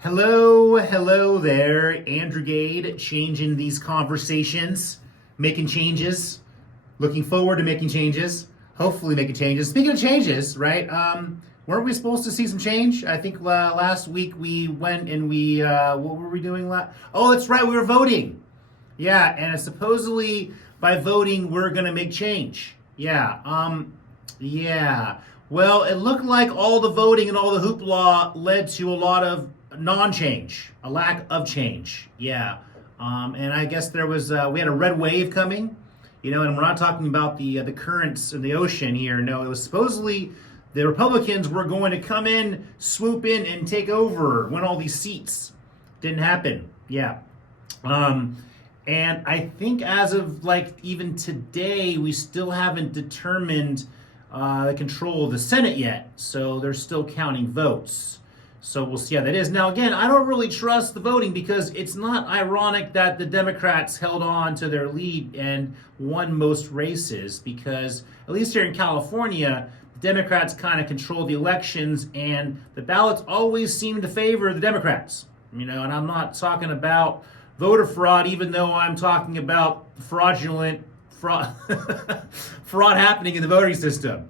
Hello there. Andrew Gade, changing these conversations, making changes, looking forward to making changes, hopefully making changes. Speaking of changes, right? Weren't we supposed to see some change? I think last week we went and what were we doing last? Oh, that's right, we were voting. Yeah, and supposedly by voting we're gonna make change. Yeah. Well, it looked like all the voting and all the hoopla led to a lot of non-change, a lack of change. Yeah. And I guess we had a red wave coming, and we're not talking about the currents in the ocean here. No, it was supposedly the Republicans were going to come in, swoop in, and take over, win all these seats. Didn't happen. Yeah. And I think as of even today, we still haven't determined the control of the Senate yet. So they're still counting votes. So we'll see how that is. Now, again, I don't really trust the voting because it's not ironic that the Democrats held on to their lead and won most races because, at least here in California, the Democrats kind of control the elections and the ballots always seem to favor the Democrats. And I'm not talking about voter fraud, even though I'm talking about fraud happening in the voting system.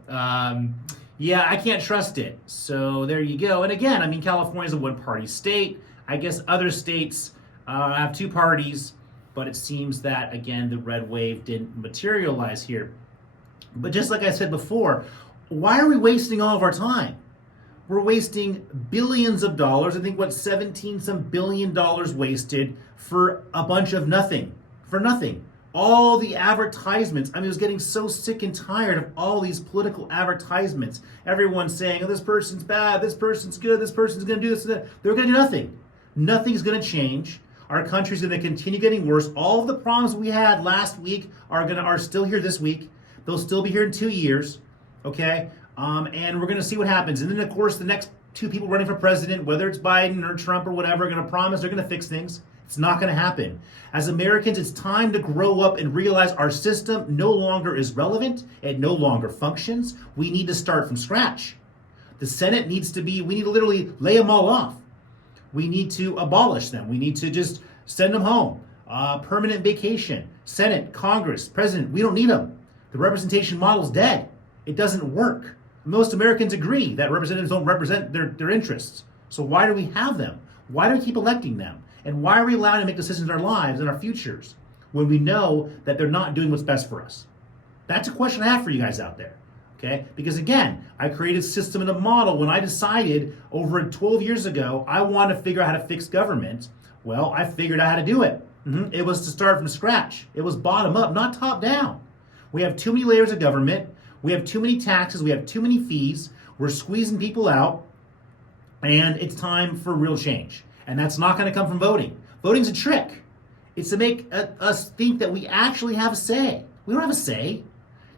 Yeah, I can't trust it. So there you go. And again, California's a one-party state. I guess other states have two parties, but it seems that, again, the red wave didn't materialize here. But just like I said before, why are we wasting all of our time? We're wasting billions of dollars. I think 17 some billion dollars wasted for a bunch of nothing. For nothing. All the advertisements. I was getting so sick and tired of all these political advertisements. Everyone's saying, this person's bad, this person's good, this person's going to do this and that. They're going to do nothing. Nothing's going to change. Our country's going to continue getting worse. All of the problems we had last week are still here this week. They'll still be here in 2 years. Okay? And we're going to see what happens. And then, of course, the next two people running for president, whether it's Biden or Trump or whatever, are going to promise they're going to fix things. It's not going to happen. As Americans, it's time to grow up and realize our system no longer is relevant. It no longer functions. We need to start from scratch. The Senate we need to literally lay them all off. We need to abolish them. We need to just send them home. Permanent vacation. Senate, Congress, President, we don't need them. The representation model is dead. It doesn't work. Most Americans agree that representatives don't represent their interests. So why do we have them? Why do we keep electing them? And why are we allowed to make decisions in our lives and our futures when we know that they're not doing what's best for us? That's a question I have for you guys out there. Okay? Because again, I created a system and a model when I decided over 12 years ago I wanted to figure out how to fix government. Well, I figured out how to do it. It was to start from scratch. It was bottom up, not top down. We have too many layers of government. We have too many taxes. We have too many fees. We're squeezing people out. And it's time for real change. And that's not going to come from voting. Voting's a trick. It's to make us think that we actually have a say. We don't have a say.